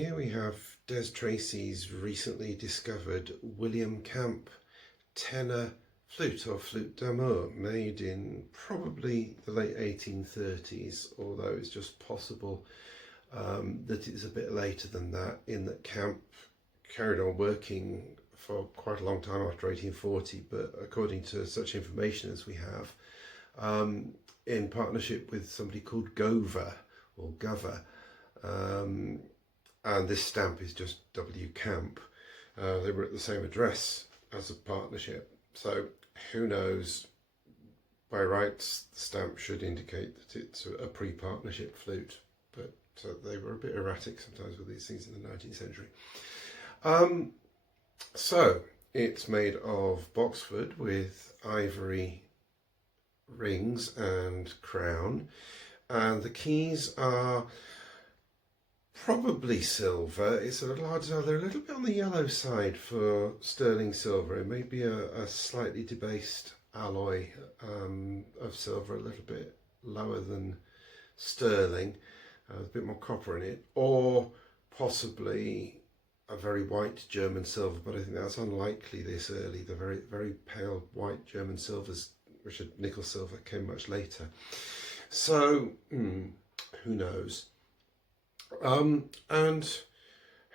Here we have Des Tracy's recently discovered William Camp tenor flute or flute d'amour, made in probably the late 1830s, although it's just possible that it's a bit later than that, in that Camp carried on working for quite a long time after 1840, but according to such information as we have, in partnership with somebody called Gover or Gover, and this stamp is just W Camp. They were at the same address as a partnership, so who knows, by rights the stamp should indicate that it's a pre-partnership flute, but they were a bit erratic sometimes with these things in the 19th century. So it's made of boxwood with ivory rings and crown, and the keys are probably silver. It's a little hard to tell. They're a little bit on the yellow side for sterling silver. It may be a slightly debased alloy of silver, a little bit lower than sterling, a bit more copper in it, or possibly a very white German silver, but I think that's unlikely this early. The very, very pale white German silvers, which are nickel silver, came much later. So, who knows? And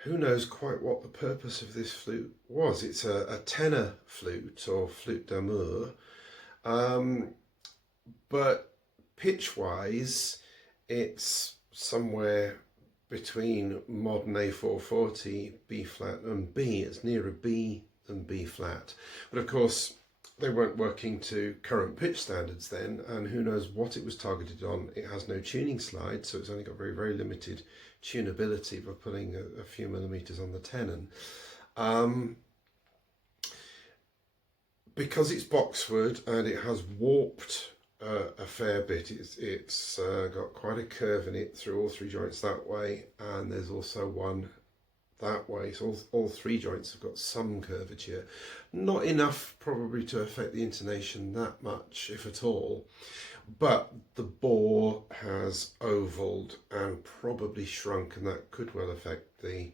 who knows quite what the purpose of this flute was. It's a tenor flute or flute d'amour, but pitch-wise, it's somewhere between modern A440, B flat and B. It's nearer B than B flat. But of course, they weren't working to current pitch standards then, and who knows what it was targeted on. It has no tuning slide, so it's only got very, very limited tunability by putting a few millimeters on the tenon. Because it's boxwood and it has warped a fair bit, it's got quite a curve in it through all three joints that way, and there's also one that way, so all three joints have got some curvature. Not enough probably to affect the intonation that much, if at all, but the bore has ovaled and probably shrunk, and that could well affect the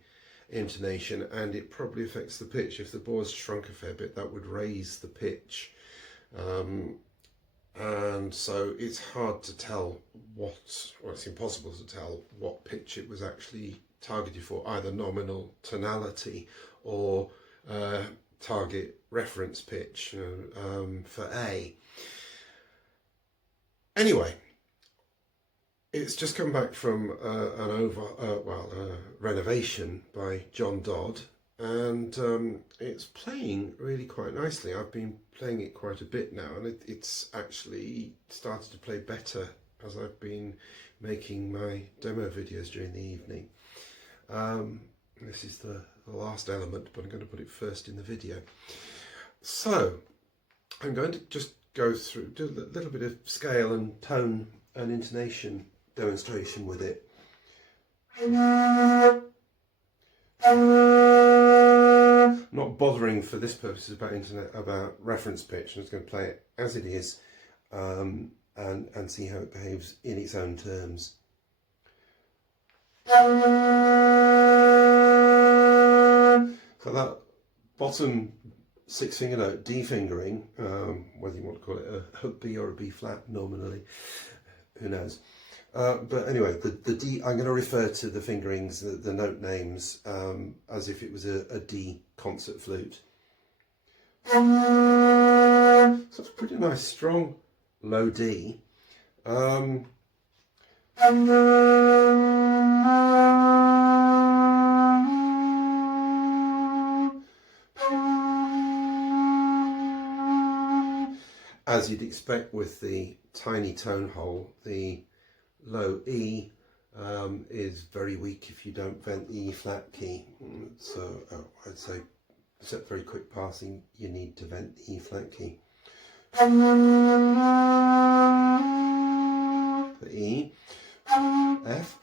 intonation, and it probably affects the pitch. If the bore's shrunk a fair bit, that would raise the pitch, and so it's hard to tell it's impossible to tell what pitch it was actually targeted for, either nominal tonality or target reference pitch for A. Anyway, it's just come back from a renovation by John Dodd, and it's playing really quite nicely. I've been playing it quite a bit now, and it's actually started to play better as I've been making my demo videos during the evening. This is the last element, but I'm going to put it first in the video. So I'm going to just go through, do a little bit of scale and tone and intonation demonstration with it. Not bothering for this purpose about reference pitch. I'm just going to play it as it is, and see how it behaves in its own terms. So that bottom six finger note, D fingering, whether you want to call it a B or a B flat nominally, who knows. But anyway, the D, I'm going to refer to the fingerings, the note names, as if it was a D concert flute. So it's a pretty nice strong low D. As you'd expect with the tiny tone hole, the low E is very weak if you don't vent the E flat key. So I'd say, except very quick passing, you need to vent the E flat key. The E, F,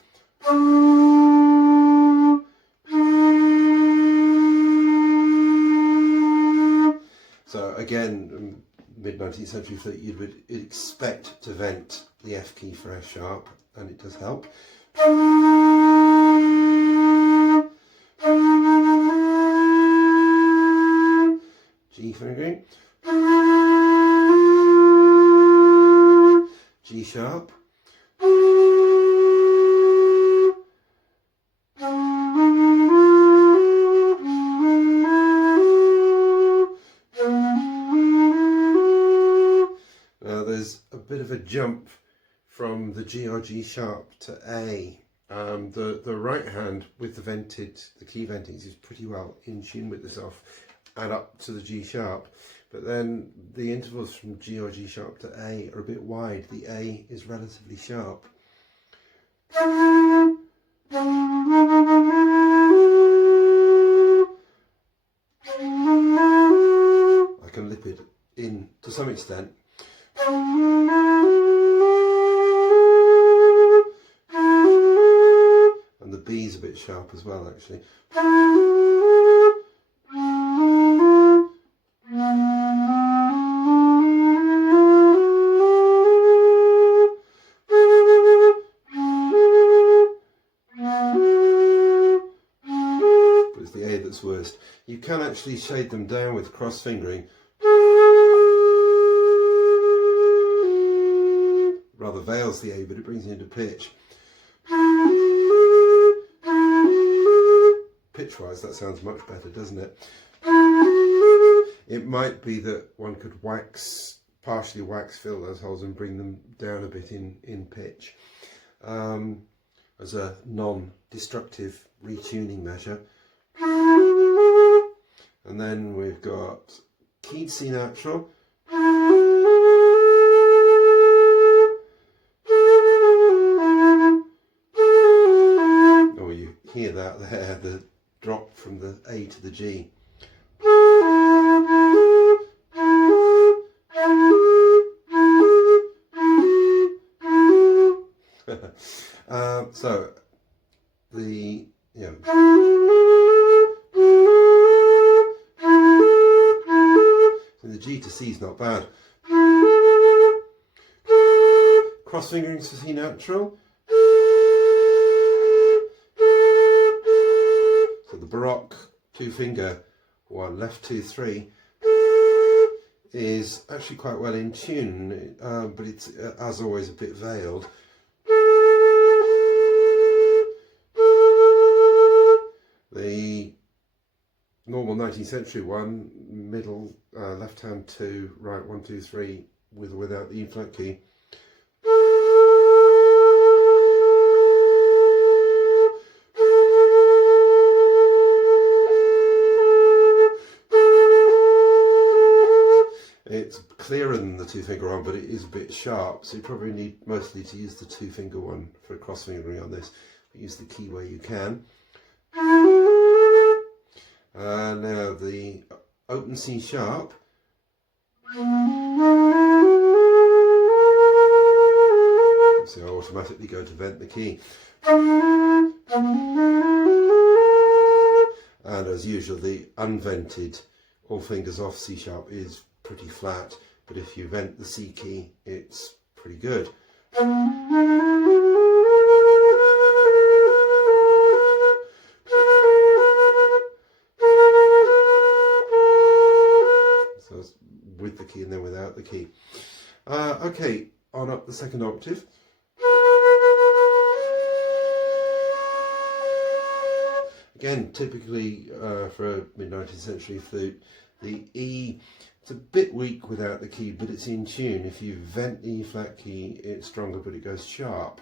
so again, mid-19th century flute, you would expect to vent the F key for F sharp, and it does help. G fingering, G sharp, now there's a bit of a jump from the G or G sharp to A. The right hand with the key ventings is pretty well in tune with this off and up to the G sharp, but then the intervals from G or G sharp to A are a bit wide. The A is relatively sharp. I can lip it in to some extent. And the B is a bit sharp as well, actually. But it's the A that's worst. You can actually shade them down with cross fingering. Rather veils the A, but it brings it into pitch. Pitch-wise, that sounds much better, doesn't it? It might be that one could partially wax fill those holes and bring them down a bit in pitch as a non-destructive retuning measure. And then we've got keyed C natural, hear that there, the drop from the A to the G. So the the G to C is not bad. Cross fingering to C natural. The Baroque 2-finger 1, left 2, 3 is actually quite well in tune, but it's as always a bit veiled. The normal 19th century one, middle left hand 2, right 1, 2, 3 with or without the E flat key. It's clearer than the 2-finger one, but it is a bit sharp, so you probably need mostly to use the 2-finger one for cross fingering on this, but use the key where you can. Now the open C sharp. So I automatically go to vent the key. And as usual, the unvented all fingers off C sharp is pretty flat, but if you vent the C key, it's pretty good. So it's with the key and then without the key. Okay, on up the second octave. Again, typically for a mid-19th century flute, the E, it's a bit weak without the key, but it's in tune. If you vent the E flat key, it's stronger, but it goes sharp.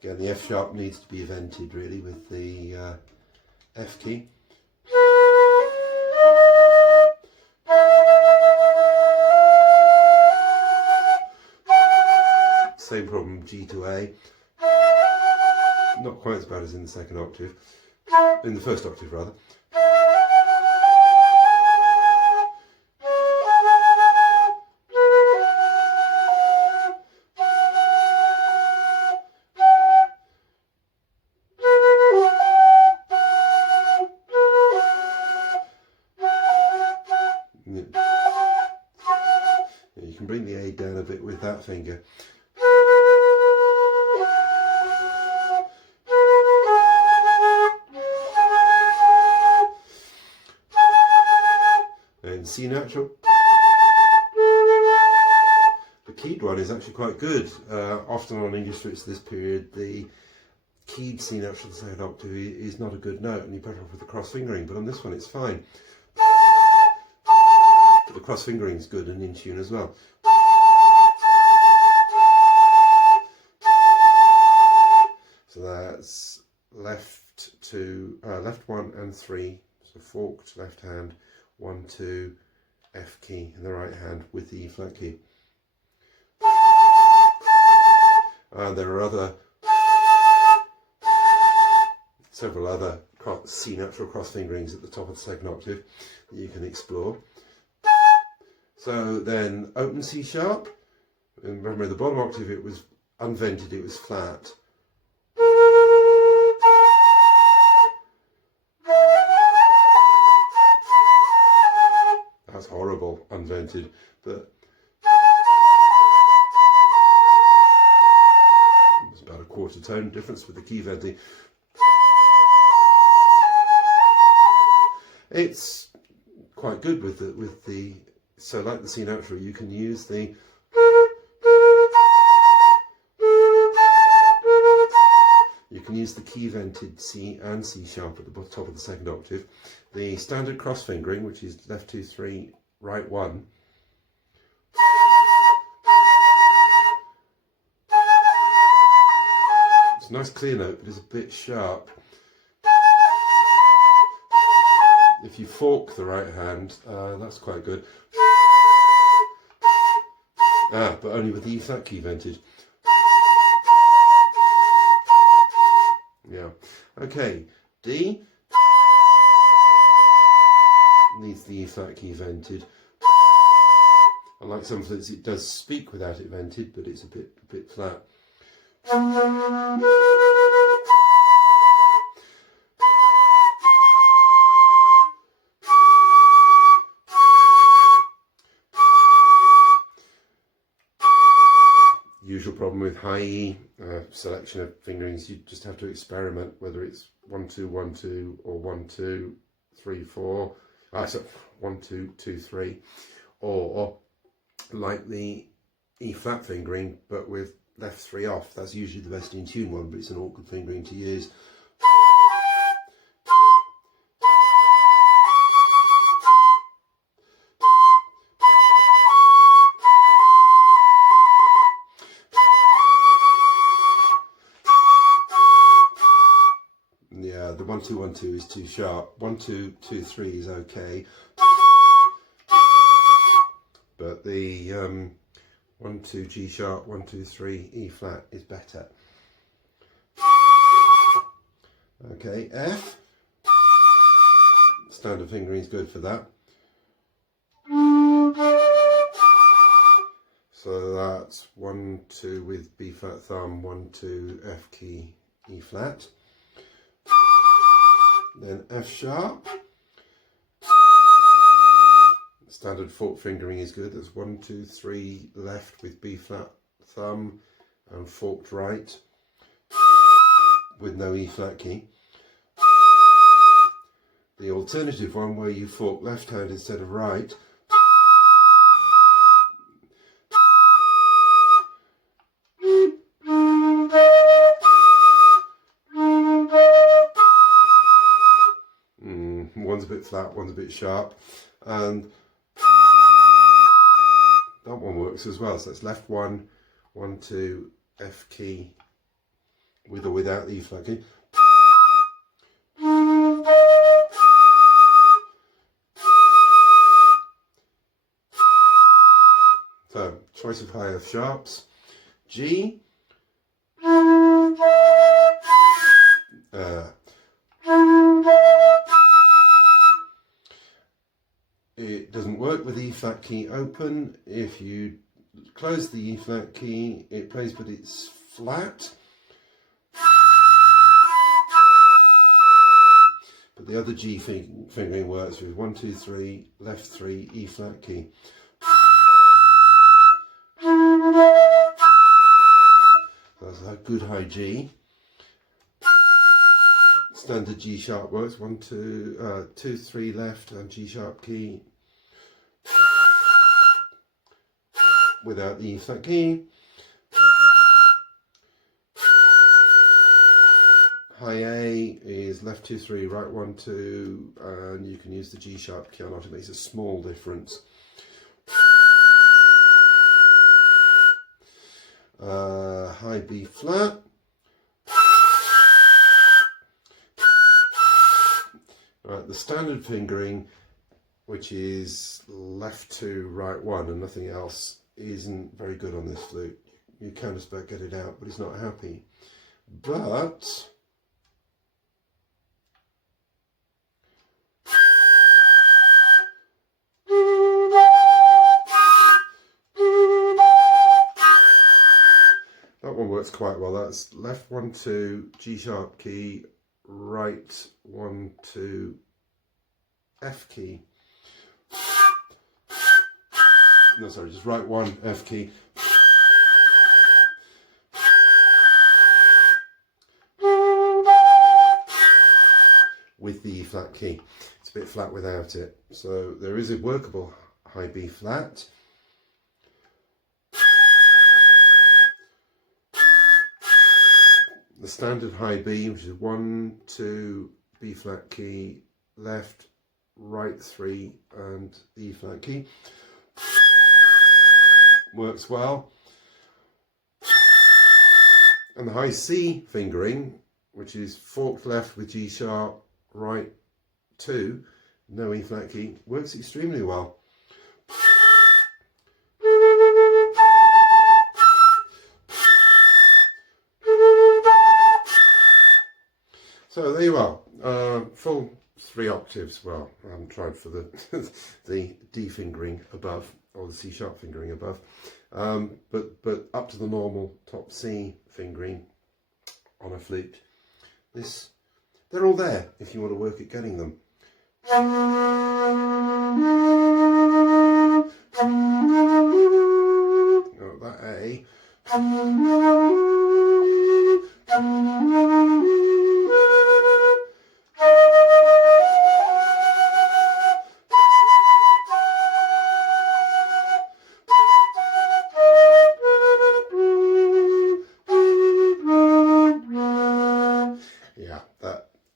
Again, the F sharp needs to be vented really with the F key. Same problem, G to A. Not quite as bad as in the second octave. In the first octave, rather. you can bring the A down a bit with that finger. And C natural. The keyed one is actually quite good. Often on English flutes this period, the keyed C natural, the second octave, is not a good note, and you're better off with the cross fingering. But on this one, it's fine. But the cross fingering is good and in tune as well. So that's left 1 and 3. So forked left hand, 1, 2, F key in the right hand with the E flat key. And there are several other C natural cross fingerings at the top of the second octave that you can explore. So then open C sharp, and remember the bottom octave it was unvented, it was flat. That's horrible, unvented, but it's about a quarter tone difference with the key venting. It's quite good with the so like the C natural, you can use the key vented C and C sharp at the top of the second octave. The standard cross fingering, which is left 2, 3, right 1. It's a nice clear note, but it's a bit sharp. If you fork the right hand, that's quite good. But only with the E flat key vented. Yeah. Okay. D needs the E flat key vented. Unlike some flutes, it does speak without it vented, but it's a bit flat. Usual problem with high E selection of fingerings, you just have to experiment whether it's 1, 2, 1, 2 or 1, 2, 3, 4. So 1, 2, 2, 3, or like the E flat fingering but with left 3 off. That's usually the best in tune one, but it's an awkward fingering to use. Yeah, the 1, 2, 1, 2 is too sharp. 1, 2, 2, 3 is okay, but the 1, 2 G sharp, 1, 2, 3 E flat is better. Okay, F. Standard fingering is good for that. So that's 1, 2 with B flat thumb, 1, 2 F key, E flat. Then F sharp. Standard fork fingering is good. That's 1, 2, 3 left with B flat thumb and forked right with no E flat key. The alternative one where you fork left hand instead of right, one's a bit flat, one's a bit sharp, and that one works as well. So it's left 1, 1, 2 F key with or without the E flat key. So choice of high F sharps. G. It doesn't work with E flat key open. If you close the E flat key, it plays, but it's flat. But the other G fingering works with 1, 2, 3, left 3, E flat key. high G. Standard G sharp works, 1, 2, 2, 3 left and G sharp key without the E flat key. High A is left 2, 3, right 1, 2, and you can use the G sharp key or not, it makes a small difference. High B flat. Right, the standard fingering, which is left 2, right 1 and nothing else, isn't very good on this flute. You can just about get it out, but he's not happy. But that one works quite well. That's left 1, 2, G sharp key, right 1, 2, F key. No, sorry, just right 1, F key. With the E flat key. It's a bit flat without it. So there is a workable high B flat. The standard high B, which is 1, 2, B flat key, left, right 3 and the E flat key. Works well. And the high C fingering, which is forked left with G sharp, right 2, no E flat key, works extremely well. So there you are, full 3 octaves. Well, I haven't tried for the the D fingering above or the C sharp fingering above, but up to the normal top C fingering on a flute. They're all there if you want to work at getting them. Oh, that A.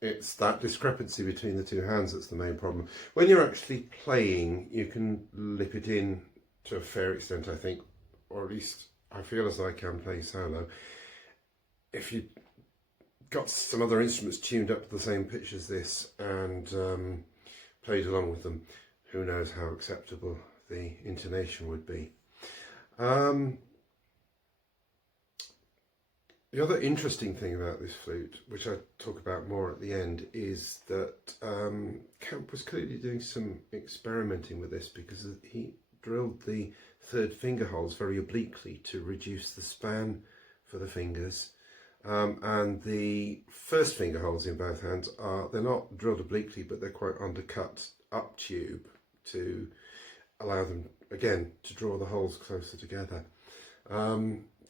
It's that discrepancy between the two hands that's the main problem. When you're actually playing, you can lip it in to a fair extent, I think, or at least I feel as I can play solo. If you got some other instruments tuned up to the same pitch as this and played along with them, who knows how acceptable the intonation would be. The other interesting thing about this flute, which I talk about more at the end, is that Camp was clearly doing some experimenting with this because he drilled the third finger holes very obliquely to reduce the span for the fingers. And the first finger holes in both hands they're not drilled obliquely, but they're quite undercut up tube to allow them, again, to draw the holes closer together.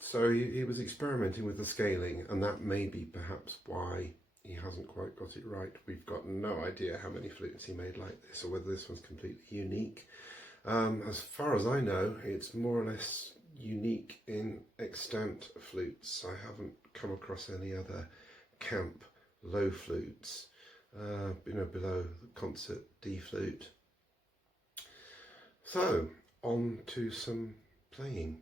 So he was experimenting with the scaling, and that may be perhaps why he hasn't quite got it right. We've got no idea how many flutes he made like this, or whether this one's completely unique. As far as I know, it's more or less unique in extant flutes. I haven't come across any other camp low flutes, below the concert D flute. So, on to some playing.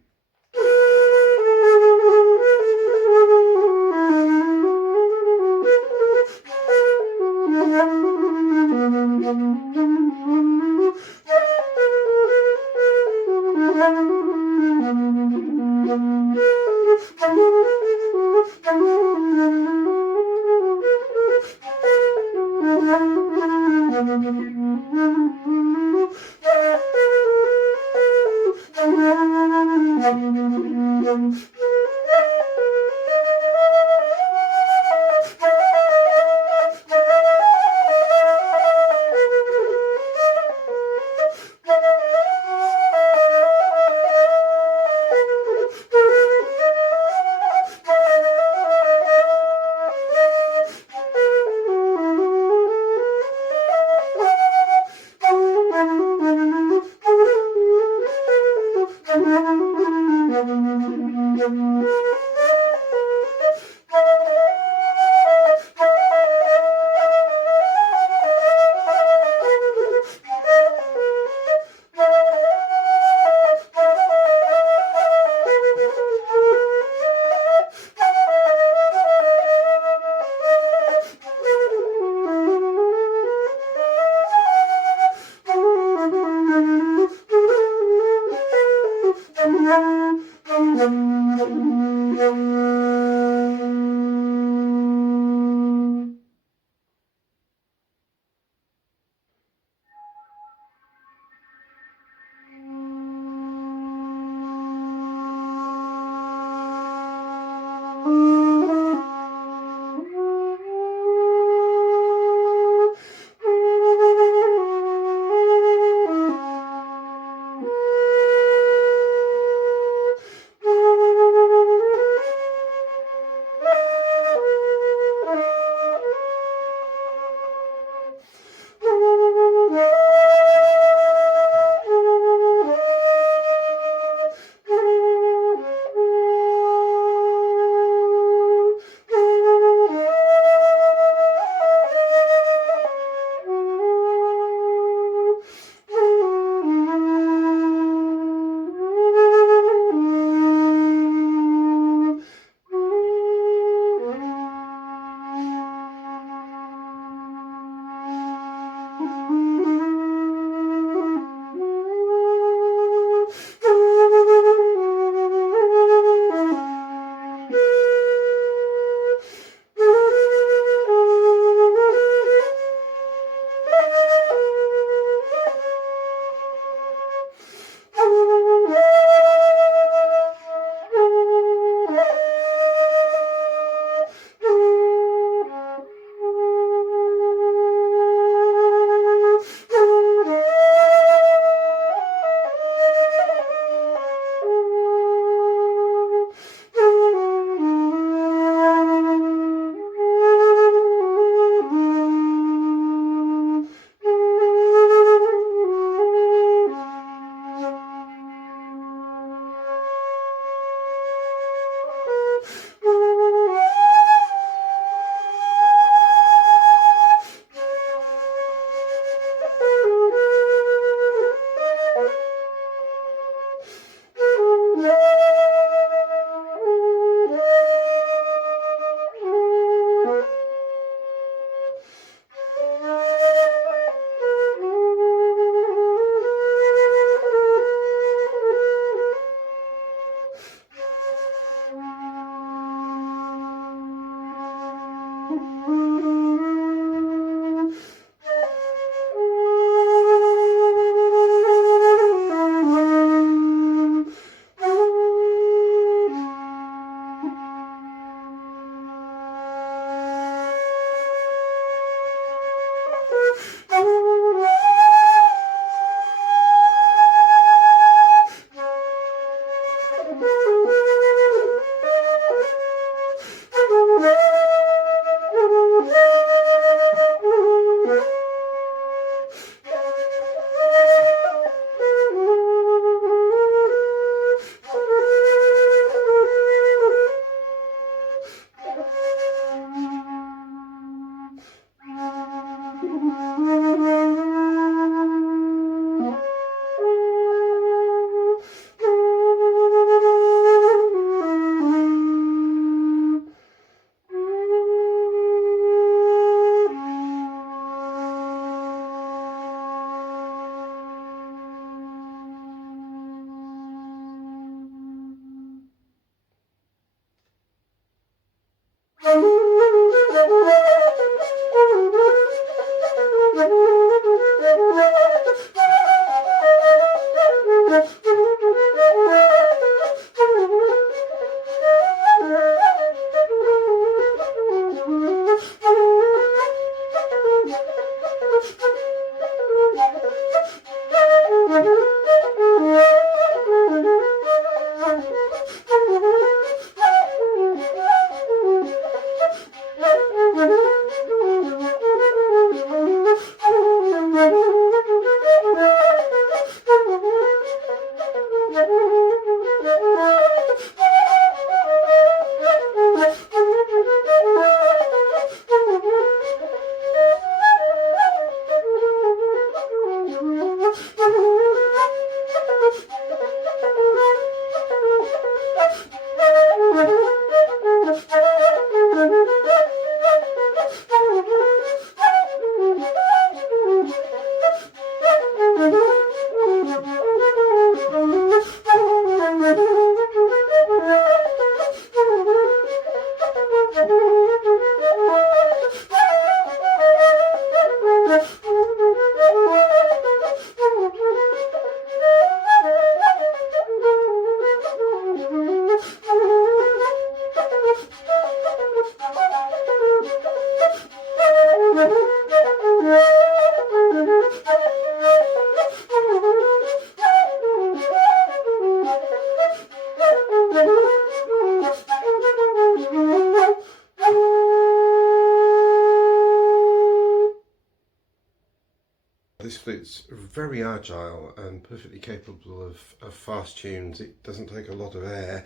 This flute's very agile and perfectly capable of fast tunes. It doesn't take a lot of air,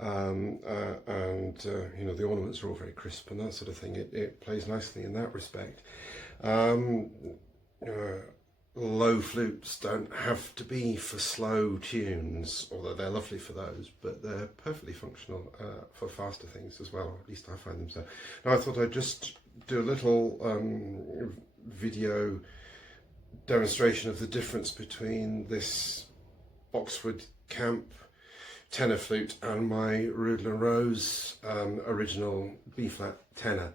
and you know, the ornaments are all very crisp and that sort of thing. It plays nicely in that respect. Low flutes don't have to be for slow tunes, although they're lovely for those, but they're perfectly functional for faster things as well, or at least I find them so. Now I thought I'd just do a little video demonstration of the difference between this Oxford Camp tenor flute and my Rudall Rose original B-flat tenor.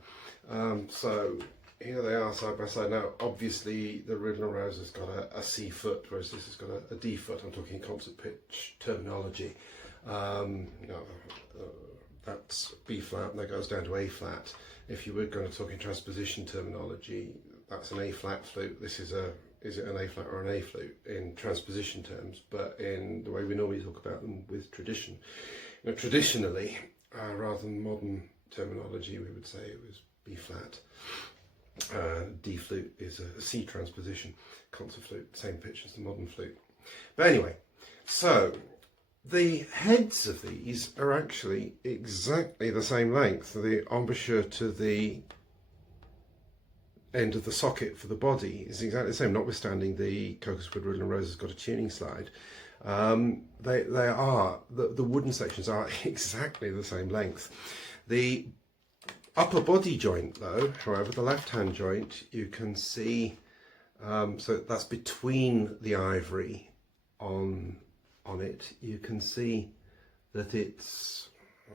So here they are side by side. Now obviously the Rudall Rose has got a C foot, whereas this has got a D foot. I'm talking concert pitch terminology. That's B-flat and that goes down to A-flat. If you were going to talk in transposition terminology, that's an A-flat flute. This is it an A-flat or an A flute in transposition terms, but in the way we normally talk about them with tradition. You know, traditionally, rather than modern terminology, we would say it was B-flat. D flute is a C transposition. Concert flute, same pitch as the modern flute. But anyway, so the heads of these are actually exactly the same length. The embouchure to the end of the socket for the body is exactly the same, notwithstanding the Cocoswood Rudall Rose has got a tuning slide. The wooden sections are exactly the same length. The upper body joint though, however, the left hand joint, you can see, so that's between the ivory on it, you can see that it's,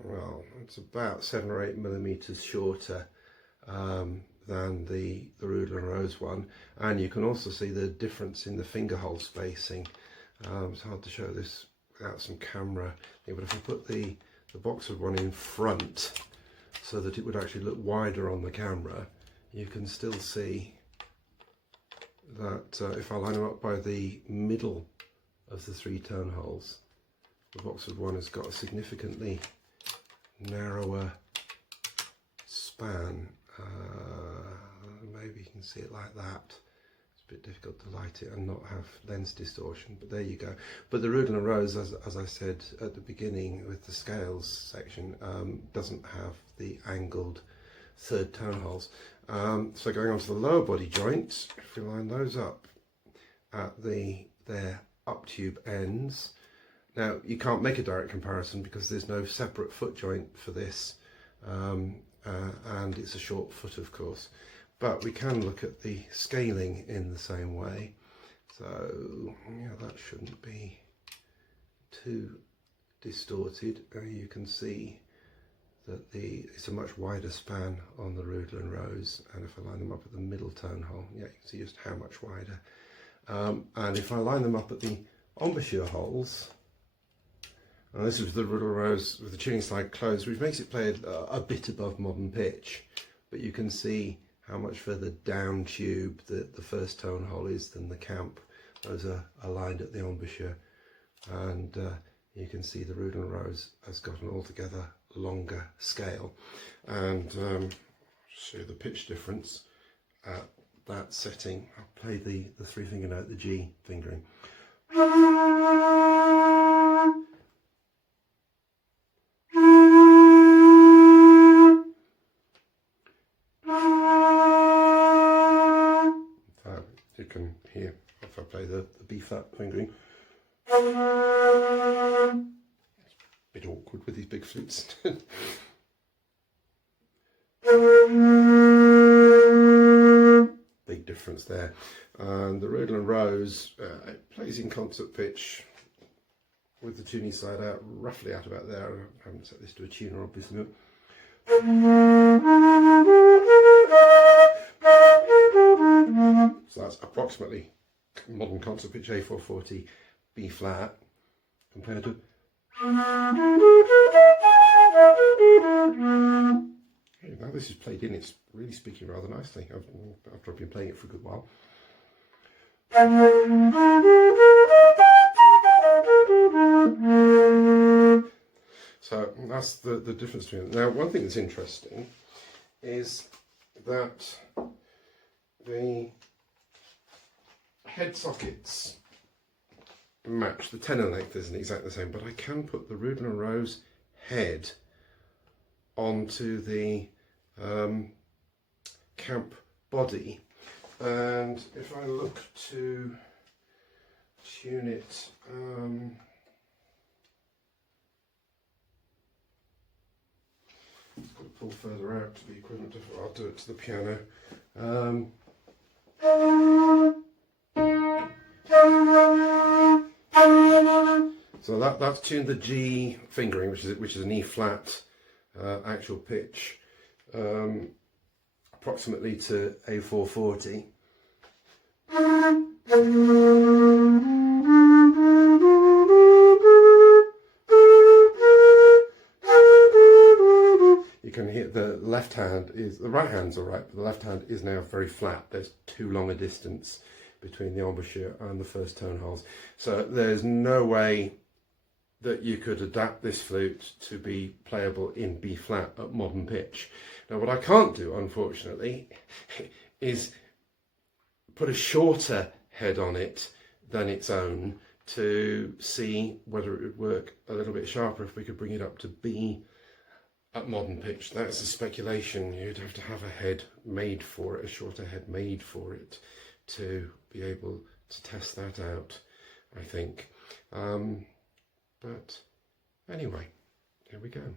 well, it's about 7 or 8 millimeters shorter than the Rudall Rose one, and you can also see the difference in the finger hole spacing. It's hard to show this without some camera, but if I put the Boxwood one in front so that it would actually look wider on the camera, you can still see that if I line them up by the middle of the 3 tone holes, the Boxwood one has got a significantly narrower span. Maybe you can see it like that. It's a bit difficult to light it and not have lens distortion, but there you go. But the Rudall Rose, as I said at the beginning with the scales section, doesn't have the angled 3rd tone holes. So going on to the lower body joints, if we line those up at their up tube ends. Now you can't make a direct comparison because there's no separate foot joint for this. And it's a short foot, of course, but we can look at the scaling in the same way. So yeah, that shouldn't be too distorted. You can see that it's a much wider span on the Rudall Rose, and if I line them up at the middle tone hole, yeah, you can see just how much wider. And if I line them up at the embouchure holes, and this is the Rudall Rose with the tuning slide closed, which makes it play a bit above modern pitch, but you can see how much further down tube the 1st tone hole is than the Camp. Those are aligned at the embouchure, and you can see the Rudall Rose has got an altogether longer scale. And show the pitch difference at that setting. I'll play the 3-finger note, the G fingering. You can hear if I play the B flat fingering. It's a bit awkward. awkward with these big flutes. Big difference there. And the Rudall Rose it plays in concert pitch with the tuning side out, roughly out about there. I haven't set this to a tuner, obviously. So that's approximately modern concert pitch A440 B flat compared to. Now this is played in, it's really speaking rather nicely after I've been playing it for a good while. So that's the difference between them. Now, one thing that's interesting is that the head sockets match. The tenor length isn't exactly the same, but I can put the Rudall Rose head onto the camp body, and if I look to tune it, it's got to pull further out to be equivalent to, I'll do it to the piano. So that's tuned the G fingering, which is an E flat actual pitch, approximately to A440. You can hear the left hand is, the right hand's all right, but the left hand is now very flat. There's too long a distance between the embouchure and the first tone holes. So there's no way that you could adapt this flute to be playable in B flat at modern pitch. Now what I can't do, unfortunately, is put a shorter head on it than its own to see whether it would work a little bit sharper if we could bring it up to B at modern pitch. That's a speculation. You'd have to have a head made for it, a shorter head made for it to be able to test that out, I think. But anyway, here we go.